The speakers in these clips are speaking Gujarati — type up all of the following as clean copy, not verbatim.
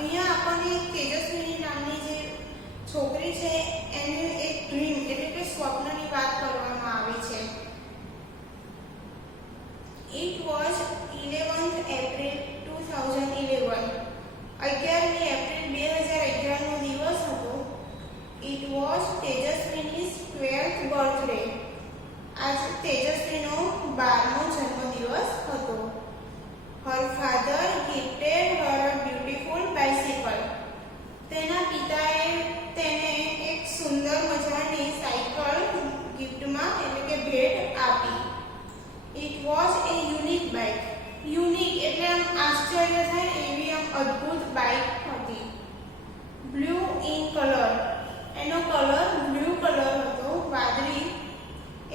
અહીંયા આપણને તેજસ્વીની નામની જે છોકરી છે એને એક ડ્રીમ એટલે કે સ્વપ્નની વાત કરવામાં આવી છે. It was 11th April 2011. 11મી April 2011 નો દિવસ હતો. It was Tejaswini's 12th birthday. આજ તેજસ્વીનો 12મો જન્મદિવસ હતો. Her father gifted her a beautiful bicycle. તેના પિતાએ તેને એક સુંદર મજાની સાયકલ ગિફ્ટમાં એટલે કે ભેટ આપી. It was a unique bike. Unique એટલે આમ આશ્ચર્ય થાય એવી આમ અદ્ભુત બાઇક હતી. બ્લુ ઇન કલર, એનો કલર બ્લુ કલર હતો, વાદળી.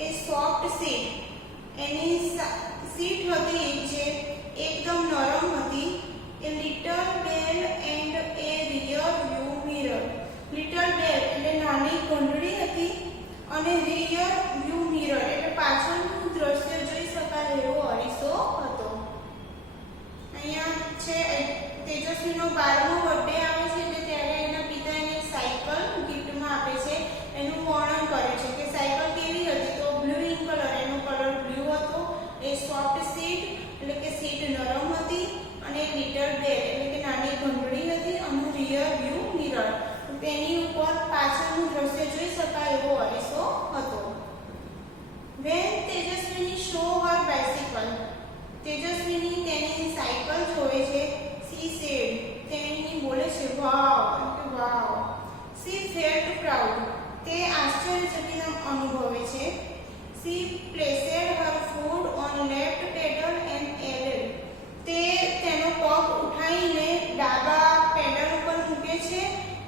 એ સોફ્ટ સીટ, એની સીટ હતી જે એકદમ નરમ હતી. A little bell and a rear view mirror. Little bell એટલે નાની ઘંટડી હતી અને રિયર વ્યૂ મિરર એટલે પાછળનું દ્રશ્ય જોઈ શકાય એવો અરીસો હતો. અહીંયા છે તેજસ્વીનો 12મો બર્થડે આવે છે એટલે ત્યારે એના પિતા એને સાયકલ ગિફ્ટમાં આપે છે. એનું વર્ણન કરે છે કે સાયકલ કેવી હતી, તો બ્લુ ઇન કલર, એનો કલર બ્લુ હતો. એ સોફ્ટ સીટ એટલે કે સીટ નરમ હતી અને લિટલ બેલ એટલે કે નાની ઘંટડી હતી અને રિયર વ્યૂ મિરર તેની ઉપર પાછળનું દ્રશ્ય જોઈ શકાય એવો અરીસો હતો. When Tejaswini show her bicycle, તેજસ્વીની તેની સાયકલ જોવે છે. She said, તેણી બોલે છે વાવ. She felt proud, તે આશ્ચર્યચકિત અનુભવે છે. She placed her foot on left pedal and added, તે તેનો પગ ઉઠાવીને ડાબા પેડલ ઉપર મૂકે છે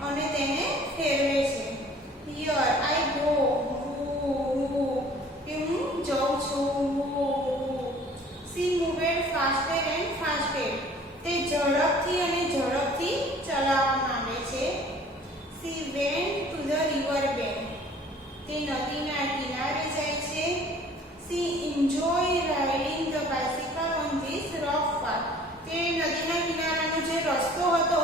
અને તેને ફેરવે છે. Here I go, કે હું જાઉં છું. She moved faster and faster, તે ઝડપથી અને ઝડપથી ચલાવવા માંગે છે. She went to the river bank, તે નદીના કિનારે જાય છે. She enjoyed riding the bicycle on this rough path, તે નદીના કિનારાનો જે રસ્તો હતો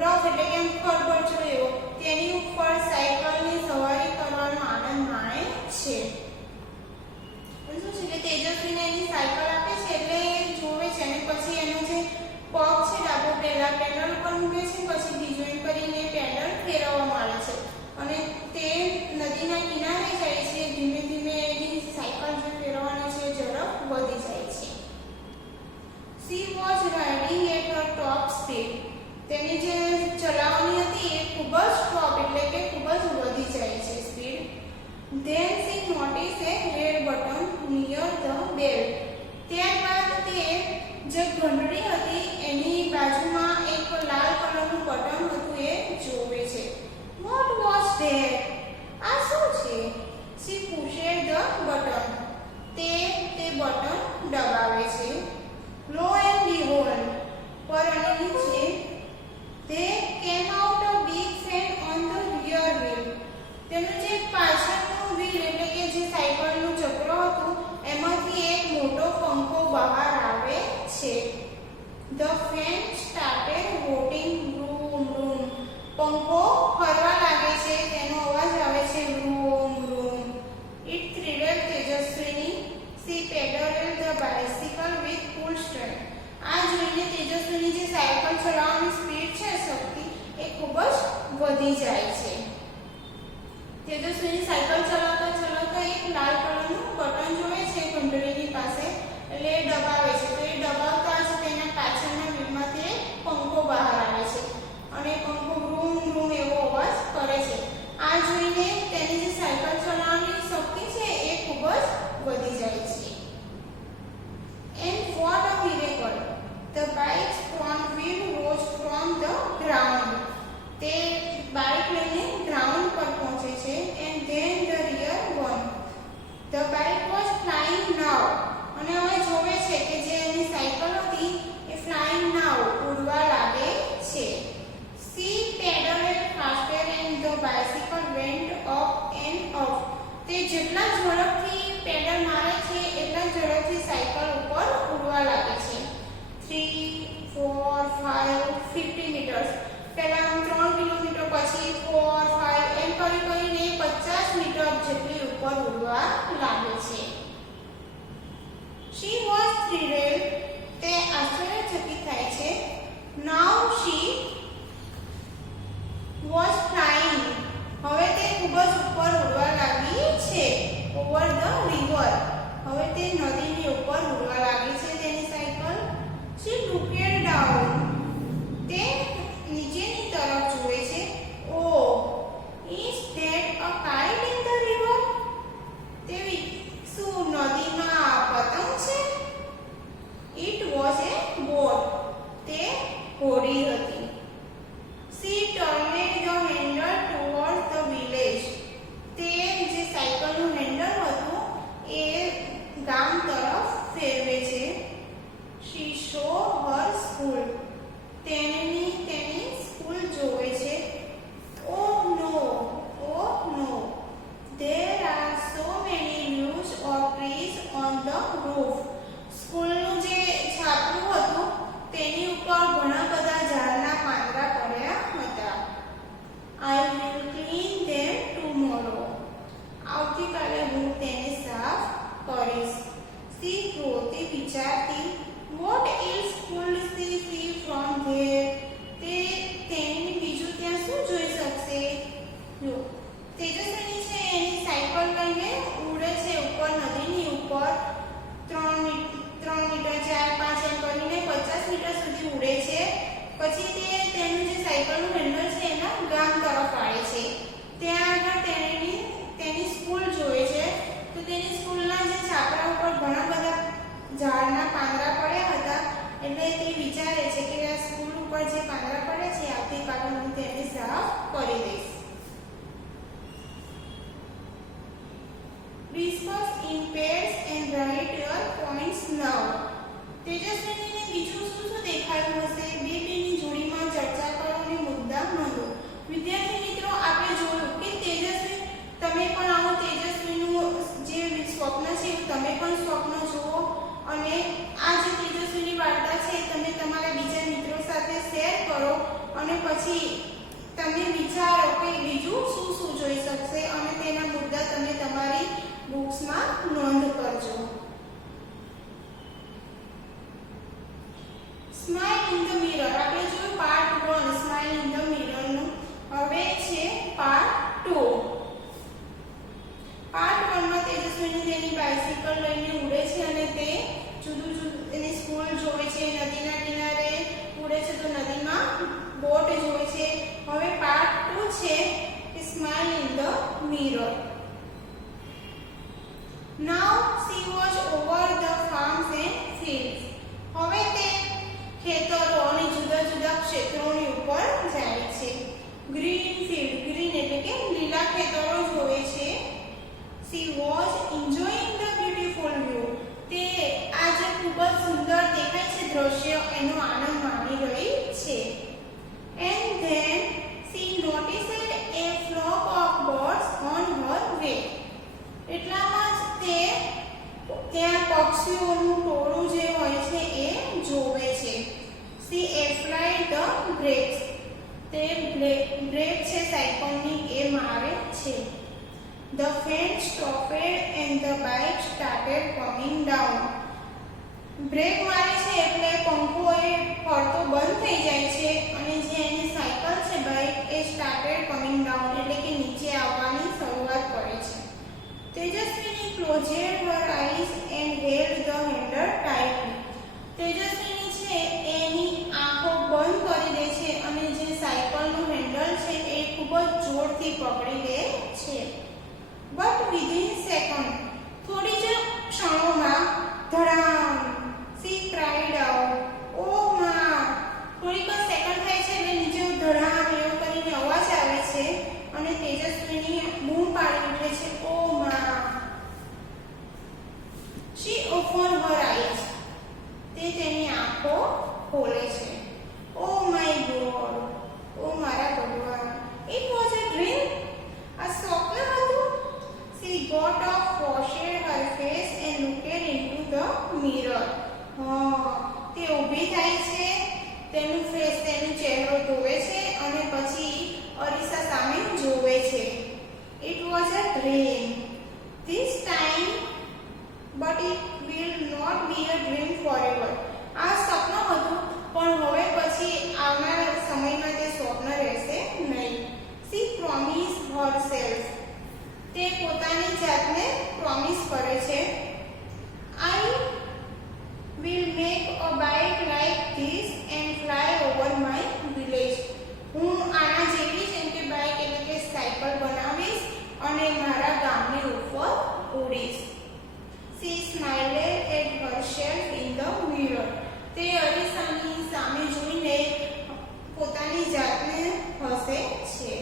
રફ એટલે કે ખરબચડો એવો, તેની ઉપર સાયકલની સવારી કરવાનો આનંદ માણે છે. શું છે કે તેજસ્વીને એની સાયકલ આપે છે એટલે એ જોવે છે અને પછી એનો જે પગ છે ડાબો પહેલા પેડલ ઉપર મૂકે છે, પછી બીજો એમ કરીને પેડલ ફેરવવા માંડે છે અને તે નદીના કિનારે જાય છે. ધીમે ધીમે એની સાયકલ જે ફેરવવાની છે ઝડપ વધી જાય છે. She was riding at her top speed, તેની જે ચલાવવાની હતી એ ખૂબ જ ટોપ એટલે કે ખૂબ જ વધી જાય છે speed. Then she noticed a red button near the bell, ત્યારબાદ તે જે ઘંટડી હતી એની બાજુમાં એક લાલ કલરનું બટન હતું એ જોવે છે. What was that? આ શું છે? She pushed the button, તે બટન દબાવે છે. Lo and behold, પર અને નીચે there came out a big fan on the rear wheel, તેનું જે પાછળનું વ્હીલ એટલે કે જે સાયકલનું ચક્ર હતું એમાંથી એક મોટો પંખો બહાર આવે છે. The fan started rotating, vroom vroom, પંખો ફરવા લાગે છે, તેનો અવાજ આવે છે vroom vroom. It thrilled Tejaswini. She pedaled the bicycle with full strength, આ જોઈને તેજસ્વીની જે સાયકલ ચલાવવાની સ્પીડ છે શક્તિ એ ખૂબ જ વધી જાય છે. તેજસ્વીની સાયકલ ચલાવતા ચલાવતા એક લાલ કલરનું બટન જોવે છે ઘંટડીની પાસે એટલે એ દબાવે છે. તો એ દબાવતા જ તેના પાછળના વ્હીલમાંથી એક પંખો બહાર આવે છે અને પંખો રૂમ રૂમ એવો અવાજ કરે છે. આ જોઈને તેની જે સાયકલ ચલાવવાની શક્તિ છે એ ખૂબ જ વધી જાય છે. And what a miracle! The bike's front wheel rose from the ground, તે બાઇક લઈને ગ્રાઉન્ડ પર પહોંચે છે. And then the rear one, the bike was flying now, અને હવે જોવે છે કે જે એની સાયકલ હતી એ flying now ઉડવા લાગે છે. She pedaled faster and the bicycle went up and up, તે જેટલા ઝડપથી પેડલ મારે છે એટલા ઝડપથી સાયકલ ઉપર ઉડવા લાગે છે. 3, 4, 5 50 meters. પહેલા 3 કિલોમીટર પછી 4 5 એમ કરીને 50 મીટર જેટલી ઉપર ઉડવા લાગે છે. She was thrilled. તે આશ્ચર્યચકિત થાય છે. Now she was flying. હવે તે ખૂબ જ ઉપર ઉડવા લાગી છે. Over the river. હવે તે નદીની ઉપર ઉડવા લાગી છે તેની સાયકલ. She looked down. તે નીચેની તરફ જુએ છે. Oh, is that a kite in the river? તેવી શું નદીમાં પતંગ છે? It was a boat. તે હોડી હતી. She turned the handle towards the village. તે જે સાયકલનું હેન્ડલ હતું એ ગામ તરફ ફેરવે છે. She saw her school. તેની સ્કૂલ જોવે છે. Oh no, there are so many leaves or trees on the roof. સ્કૂલનું જે છાપરું હતું તેની ઉપર ઘણા બધા ઝાડના પાંદડા પડ્યા હતા. I will clean them tomorrow. આવતીકાલે હું તેને સાફ કરીશ. She thought. તે વિચારતી. What else could she see from there? તેની બીજું ત્યાં શું જોઈ શકશે? જો તેજસ્વીની છે એની સાયકલ લઈને ઉડે છે ઉપર નદીની ઉપર 3 મીટર 4 5 એમ કરીને 50 મીટર સુધી ઉડે છે. પછી તે તેનું જે સાયકલનું હેન્ડલ છે એના ગામ તરફ વાળે છે. ત્યાં આગળ તેની સ્કૂલ જોવે છે. તો તેની સ્કૂલના જે છાપરા ઉપર ઘણા બધા ઝાડના પાંદડા પડ્યા હતા એટલે તે વિચારે છે કે આ સ્કૂલ ઉપર જે પાંદડા પડ્યા છે આવતીકાલે હું તેને સાફ કરી દઈશ. Discuss in pairs and write your points now. તેજસ્વીને બીજું શું દેખાયું હશે? બેની જોડીમાં ચર્ચા કરો અને મુદ્દા નોંધો. વિદ્યાર્થી મિત્રો, આપણે જોયું કે તેજસ્વી, તમે પણ આવો તેજસ્વીનું જે સ્વપ્ન છે તમે પણ સ્વપ્ન જુઓ અને આ જે તેજસ્વીની વાર્તા છે તમે તમારા બીજા મિત્રો સાથે શેર કરો અને પછી તમે વિચારો કે બીજું શું જોઈ શકશે અને તેના મુદ્દા તમે તમારી બુક્સમાં નોંધ કરજો. Smile in the mirror. આપણે જોયું part 1 smile in the mirror નું. હવે છે પાર્ટ 2. પાર્ટ 1 માં તેજસ્વીની તેની બાઇસિકલ લઈને ઉડે છે અને તે જુદું એની સ્કૂલ જોવે છે. નદીના કિનારે ઉડે છે તો નદીમાં બોટ જોવે છે. હવે પાર્ટ 2 છે smile in the mirror. Now she was over the farms and fields. હવે તે ખેતરો અને જુદા જુદા ક્ષેત્રોની ઉપર જાય છે. Green field. ગ્રીન એટલે કે લીલા ખેતરો જોવે છે. She was enjoying the beautiful view. તે આજે ખૂબ જ સુંદર દેખાય છે દ્રશ્ય એનો આનંદ માણી રહી છે. And then she noticed a flock of birds on her way. એટલામાં જ તે ત્યાં પક્ષીઓનું ટોળું જે હોય છે એ જોવે છે. She applied the brakes. તે બ્રેક છે સાયકલની એ મારે છે. The fan stopped and the bike started coming down. Brake મારે છે એટલે પંખો એ ફરતો બંધ થઈ જાય છે અને જે એની સાયકલ છે બાઇક એ started coming down એટલે કે નીચે આવવાની શરૂઆત કરે છે. તેજસ્વીની closed her eyes and held the handle tightly. તેજસ્વીની છે એની આંખો બંધ કરી દે છે અને જે સાયકલનું હેન્ડલ છે એ ખૂબ જ જોરથી પકડી લે છે. But within second, થોડી જ ક્ષણોમાં ધડામ, she cried out. Oh ma! થોડીક જ સેકન્ડ થાય છે એટલે નીચે ધડામ એવો કરીને અવાજ આવે છે અને તેજસ્વીની બૂમ પાડી ઉઠે છે. Oh ma! She opened her eyes. તે તેની આંખો ખોલે છે. Oh my God! Oh મારા ભગવાન! It was a dream. આ સ્વપ્ન હતું. She got up, washed her face and looked into the mirror. તે ઊભી થાય છે તેનું ફેસ તેનો ચહેરો ધોવે છે અને પછી અરીસા સામે જોવે છે. It was a dream. This time, but it will not be a dream forever. આ સપનું હતું પણ હવે પછી આવનાર સમયમાં તે સ્વપ્ન રહેશે નહીં. She promised herself. તે પોતાની જાતને પ્રોમિસ કરે છે. I will make a bike like this and fly over my village. હું આના જેવી જેમ કે બાઇક એટલે કે સાયકલ બનાવીશ અને મારા ગામની ઉપર ઉડીશ. She smiled at herself in the mirror. તે અરીસાની સામે જોઈને પોતાની જાતને હસે છે.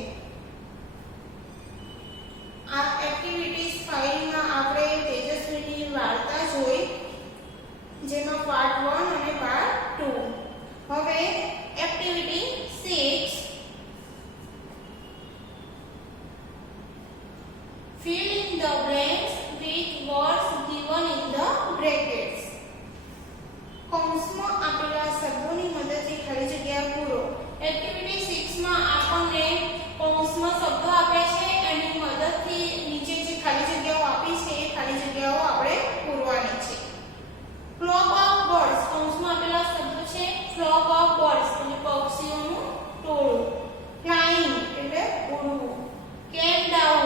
આ એક્ટિવિટીઝ 5 માં આપણે તેજસ્વીની વાર્તા જોઈ, જેમાં પાર્ટ 1 અને પાર્ટ 2. હવે activity 6, fill in the blanks with words given in the brackets. કૌંસમાં આપેલા શબ્દોની મદદથી ખાલી જગ્યા પૂરો. એક્ટિવિટી 6 માં આપણને કૌંસમાં શબ્દો આપ્યા છે એની મદદથી નીચે જે ખાલી જગ્યાઓ આપી છે એ ખાલી જગ્યાઓ આપણે પૂરવાની છે. Flock of birds, કૌંસમાં આપેલા શબ્દો છે flock of birds એટલે પક્ષીઓનું ટોળું. Flying એટલે ઉડવું. Came down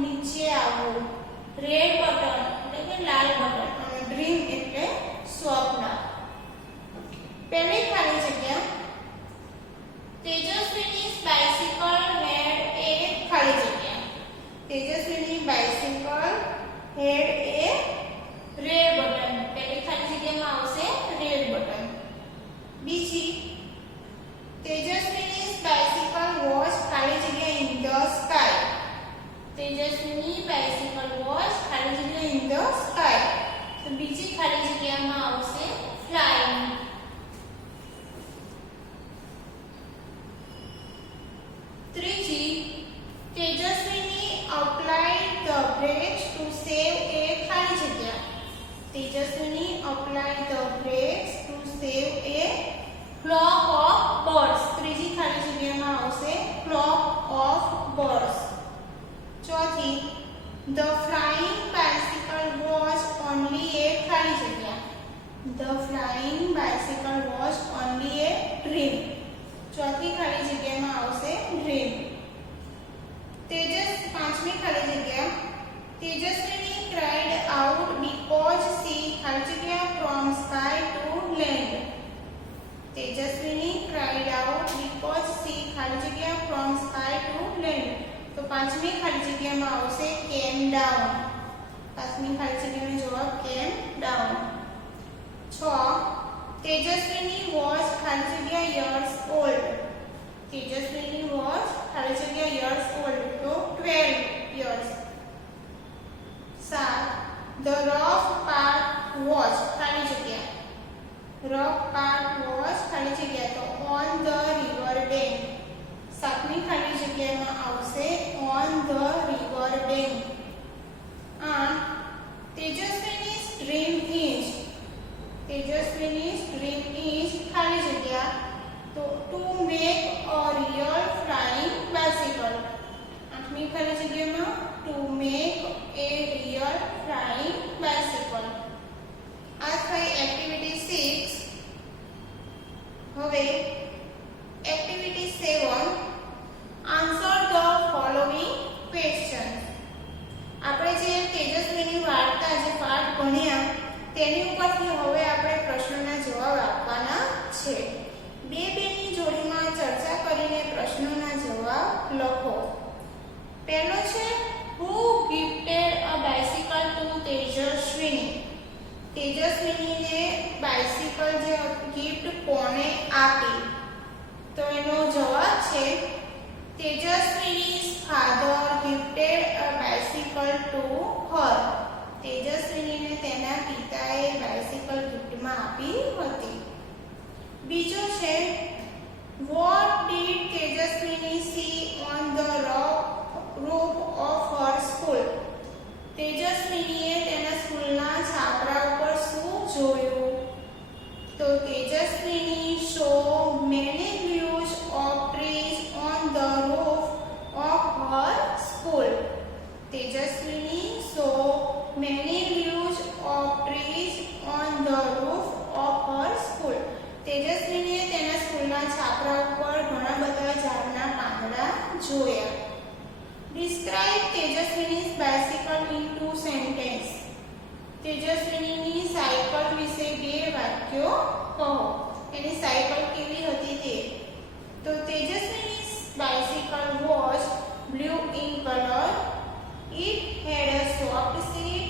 નીચે આવવું. Red button એટલે કે લાલ બટન. અને dream એટલે સ્વપ્ન. પહેલી ખાલી જગ્યા તેજસ્વીની bicycle had a ખાલી જગ્યા. તેજસ્વીની bicycle had a red button. પહેલી ખાલી જગ્યામાં આવશે red button. બીજી તેજસ્વીની bicycle was ખાલી જગ્યા in the sky. Tejaswini bicycle was ખાલી જગ્યા in the sky. તો બીજી ખાલી જગ્યામાં આવશે flying. ત્રીજી તેજસ્વીની applied the brakes to save a ખાલી જગ્યા. તેજસ્વીની applied the brakes to save a flock of birds. ત્રીજી ખાલી જગ્યામાં આવશે flock of birds. ચોથી the flying bicycle was only a ખાલી જગ્યા. The flying bicycle was only a dream. ચોથી ખાલી જગ્યામાં આવશે dream. પાંચમી ખાલી જગ્યા તેજસ્વીની cried out because she ખાલી જગ્યા from sky to land. Tejaswini cried out because she ખાલી જગ્યા from sky to land. તો પાંચમી ખાલી જગ્યામાં આવશે came down. પાંચમી ખાલી જગ્યાનો જવાબ came down. 6 તેજસ્વીની was ખાલી જગ્યા years old. તેજસ્વીની was ખાલી જગ્યા years old તો 12 years. 7 the rough part was ખાલી જગ્યા rough part was ખાલી જગ્યા તો on the river bank. સાતમી ખાલી જગ્યામાં આવશે on the river bank. 8 Tejaswini dream is. Tejaswini dream is ખાલી જગ્યા તો to make a real flying bicycle. આઠમી ખાલી જગ્યામાં to make a real flying bicycle. આ થઈ એક્ટિવિટી 6. હવે activity 7 answer the following questions. આપણે જે તેજસ્વીની વાર્તા જે પાઠ ભણ્યા તેની ઉપરથી હવે આપણે પ્રશ્નોના જવાબ આપવાના છે. બે બેની જોડીમાં ચર્ચા કરીને પ્રશ્નોના જવાબ લખો. પહેલો છે who gifted a bicycle to તેજસ્વીની. તેજસ્વીનીને બાઇસિકલ જે ગિફ્ટ કોણે આપી? તો એનો જવાબ છે Tejaswini's father gifted a bicycle to her. તેજસ્વીનીને તેના પિતાએ બાઇસિકલ ગિફ્ટમાં આપી હતી. બીજો છે what did Tejaswini see on the roof of her school? તેજસ્વીનીએ તેના સ્કૂલના છાપરા ઉપર શું જોયું? તો તેજસ્વીની saw Tejaswini saw many leaves of trees on the roof of her school. તેજસ્વીનીએ તેના સ્કૂલના છાપરા ઉપર ઘણા બધા ઝાડના પાંદડા જોયા. Describe Tejaswini's bicycle in 2 sentences. તેજસ્વીનીની cycle વિશે 2 વાક્યો કહો. એની સાયકલ કેવી હતી તે. તો Tejaswini's bicycle was blue in color. It had a soft seat,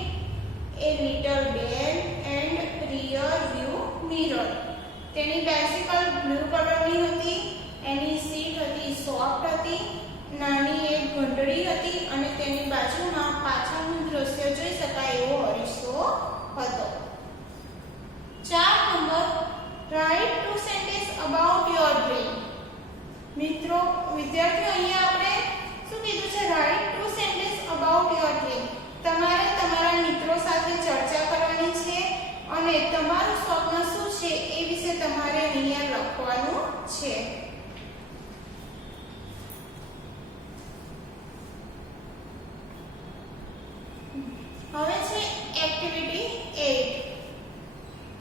a little bell and rear view mirror. તેની બાઇસિકલ બ્લુ કલરની હતી, એની સીટ હતી સોફ્ટ હતી, નાની એક ઘંટડી હતી અને તેની બાજુમાં પાછળનું દ્રશ્ય જોઈ શકાય એવો અરીસો હતો. 4 નંબર, write 2 sentence about your dream. મિત્રો વિદ્યાર્થીઓ અહીંયા આપણે શું કીધું છે? Write 2 sentence about your dream. તમારે તમારા મિત્રો સાથે ચર્ચા કરવાની છે અને તમારું સ્વપ્ન શું છે એ વિશે તમારે અહીંયા લખવાનું છે. હવે છે એક્ટિવિટી 8.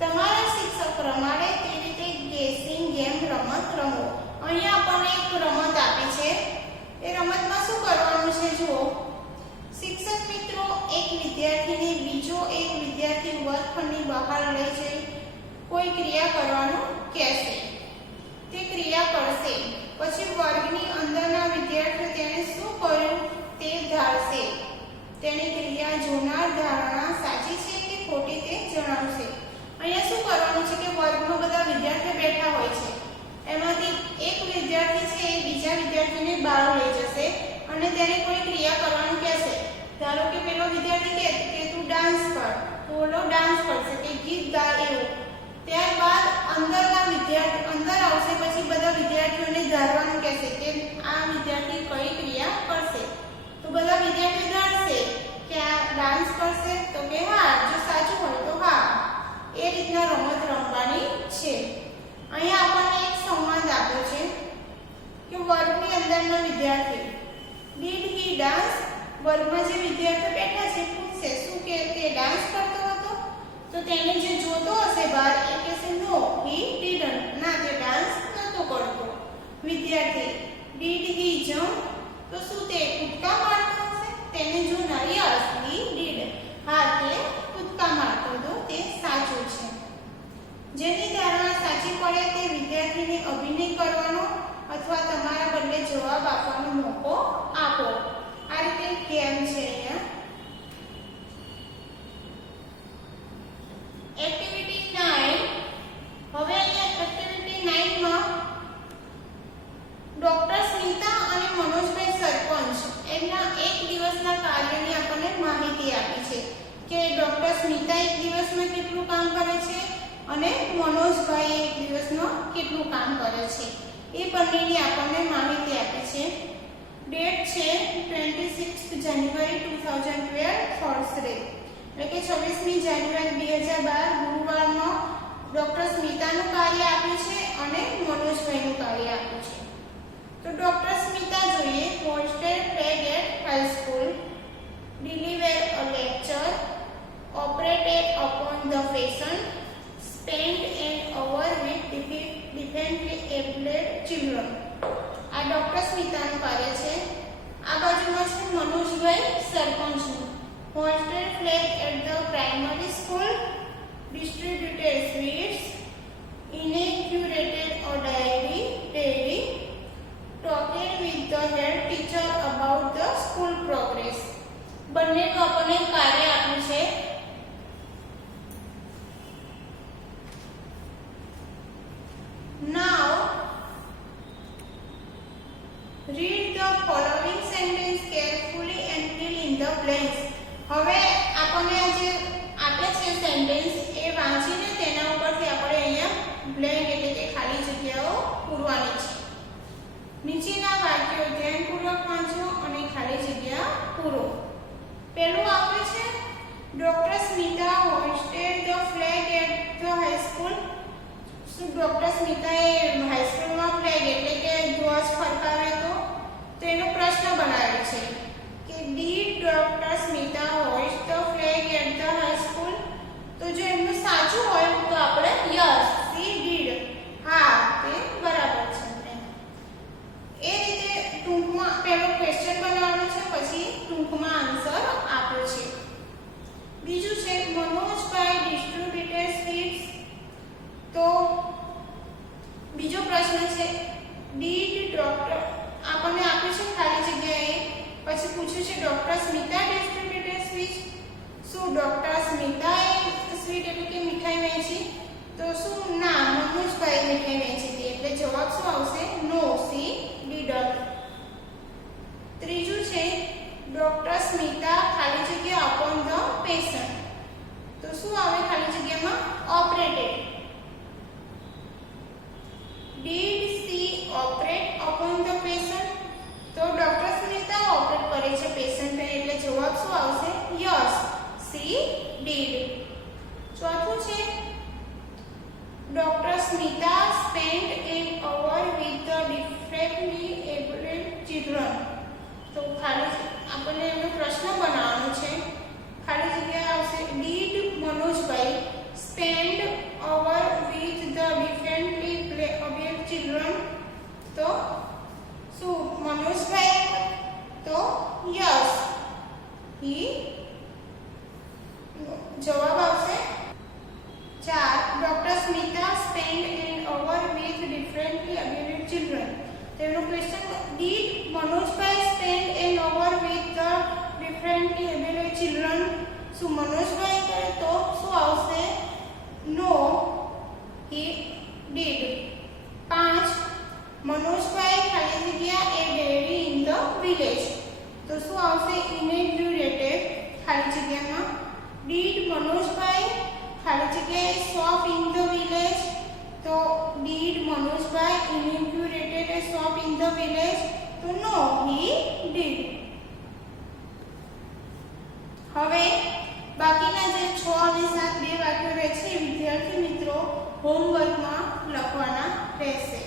તમારા શિક્ષક પ્રમાણે તે રીતે ગેસિંગ ગેમ રમત રમો. અહીંયા આપણને એક રમત આપી છે. એ રમતમાં શું કરવાનું છે જુઓ. શિક્ષક મિત્રો એક વિદ્યાર્થીને બીજો એક વિદ્યાર્થી વર્ગખંડની બહાર લઈ જઈ કોઈ ક્રિયા કરવાનું કહેશે. તે ક્રિયા કરશે. પછી વર્ગની અંદરના વિદ્યાર્થીઓ તેણે શું કર્યું તે ધારશે. તેની ક્રિયા જોનાર ધારણા સાચી છે કે ખોટી તે જણાવશે. અહીંયા શું કરવાનું છે કે વર્ગમાં બધા વિદ્યાર્થીઓ બેઠા હોય છે. એમાંથી એક વિદ્યાર્થી છે એ બીજા વિદ્યાર્થીને બહાર લઈ જશે અને તેને કોઈ ક્રિયા કરવાનું કહેશે. ધારો કે પેલો વિદ્યાર્થી કહે કે તું ડાન્સ કર, તો ઓલો ડાન્સ કરશે કે ગીત ગા એવું. ત્યારબાદ અંદર આવશે. પછી બધા વિદ્યાર્થીઓને ધારવાનું કહેશે કે આ વિદ્યાર્થી કઈ ક્રિયા કરશે. તો બધા વિદ્યાર્થીઓ ધારશે કે આ ડાન્સ કરશે, તો કે હા, જો સાચું હોય તો હા. એ રીતના રમત રમવાની છે. અહીંયા આપણને એક સંવાદ આપ્યો છે કે વર્ગની અંદરના વિદ્યાર્થી ડીડ હી ડાન્સ. વર્ગમાં જે વિદ્યાર્થીઓ બેઠા છે પૂછશે શું કે તે ડાન્સ કરતો હતો. તો તેને જે જોતો હશે બહાર એ કહેશે નો હી ડીડન્ટ. ના, તે ડાન્સ નહોતો કરતો. વિદ્યાર્થી ડીડ હી જમ્પ. તો શું તે કૂદકા મારતો હશે. તેને જોનાર યસ હી ડીડ. હા, તે કૂદકા મારતો હતો. તે સાચું છે. જેની ધારણા સાચી પડે તે વિદ્યાર્થીને અભિનય કરવાનો અથવા તમારા બદલે જવાબ આપવાનો મોકો આપો. આ રીતે કેમ છે અહીંયા. એક્ટિવિટી 9. હવે અહીંયા એક્ટિવિટી 9 માં ડોક્ટર સ્મિતા અને મનોજભાઈ સરપંચ એમના એક દિવસના કાર્યની આપણને માહિતી આપી છે કે ડોક્ટર સ્મિતા એક દિવસમાં કેટલું કામ કરે છે અને મનોજભાઈ એક દિવસમાં કેટલું કામ કરે છે. એ બંનેની આપણને માહિતી આપી છે. ડેટ છે 26 જાન્યુઆરી 2012 થર્સડે, એટલે કે 26મી જાન્યુઆરી 2012 ગુરુવારનો ડોક્ટર સ્મિતાનું કાર્ય આપ્યું છે અને મનોજભાઈનું કાર્ય આપ્યું છે. તો ડોક્ટર સ્મિતા જોઈએ. Hosted flag at high school, deliver a lecture, operated upon the fashion, spent an hour with differently abled children. આ ડોક્ટર સ્મિતાનું કાર્ય છે. આ બાજુમાં છે મનોજભાઈ સરપંચનું. Hosted flag at the primary school, distributed sweets, inaugurated a diary, talked with the head teacher about the school progress. બંનેનું આપણને કાર્ય આપ્યું છે. Now read the following sentence carefully and fill in the blanks. હવે આપણને જે આપે છે સેન્ટેન્સ એ વાંચીને તેના ઉપરથી આપણે અહીંયા બ્લેન્ક એટલે કે ખાલી જગ્યાઓ પૂરવાની છે. નીચેના વાક્યો ધ્યાનપૂર્વક વાંચો અને ખાલી જગ્યા પૂરો. પહેલું આપે છે doctor Smita hosted the flag at the high school. શું ડોક્ટર સ્મિતાએ હાઈસ્કૂલમાં ફ્લેગ એટલે કે ધ્વજ ફરકાવ્યો હતો? તો એનો પ્રશ્ન બનાવ્યો છે કે did doctor Smita hoist the flag at the high school? તો જો એમનું સાચું હોય તો આપણે યસ સી ડીડ, હા તે બરાબર છે. એ રીતે ટૂંકમાં પહેલો ક્વેશ્ચન બનાવવાનો છે, પછી ટૂંકમાં આન્સર આપ્યો છે. બીજું છે મનોજભાઈ ડિસ્ટ્રીબ્યુટેડ સ્વીટ્સ. તો બીજો પ્રશ્ન છે ડીડ ડોક્ટર આપણને આપ્યું છે ખાલી જગ્યાએ, પછી પૂછ્યું છે ડોક્ટર સ્મિતા ડિસ્ટ્રીબ્યુટેડ સ્વીટ્સ. શું ડોક્ટર સ્મિતાએ સ્વીટ એટલે કે મીઠાઈ વહેંચી? તો શું ના, મનોજભાઈ મીઠાઈ વહેંચી હતી. એટલે જવાબ શું આવશે? નો, સી ડીડન્ટ. ત્રીજું છે ડોક્ટર સ્મિતા ખાલી જગ્યા અપોન ધ પેશન્ટ. તો શું આવે ખાલી જગ્યામાં? Operated. Did she operate upon the patient? તો ડોક્ટર સ્મિતા ઓપરેટ કરે છે પેશન્ટ પર, એટલે જવાબ શું આવશે? Yes, she did. ચોથું છે doctor Smita spent an hour with the differently abled children. તો ખાલી આપણને એનો પ્રશ્ન બનાવવાનો છે. ખાલી જગ્યા આવશે did Manojbhai spend hour with the differently abled children? તો શું મનોજભાઈ? તો યસ, he. જવાબ આવશે 4 doctor Smita spend an hour with differently abled children. તેનો question did Manojbhai spend an hour with the differently abled children? શું મનોજભાઈ કરે? તો શું આવશે? નો, he did. 5 મનોજભાઈ ખાલી જગ્યા એ ડેરી ઇન ધ વિલેજ. તો શું આવશે? ઇનેગ્યુરેટેડ ખાલી જગ્યામાં ડીડ મનોજભાઈ ખાલી જગ્યાએ શોપ ઇન ધ વિલેજ. તો ડીડ મનોજભાઈ inaugurated a shop in the village? તો નો, he did. હવે બાકીના જે 6 અને 7 બે વાક્યો રહે છે વિદ્યાર્થી મિત્રો હોમવર્કમાં લખવાના રહેશે.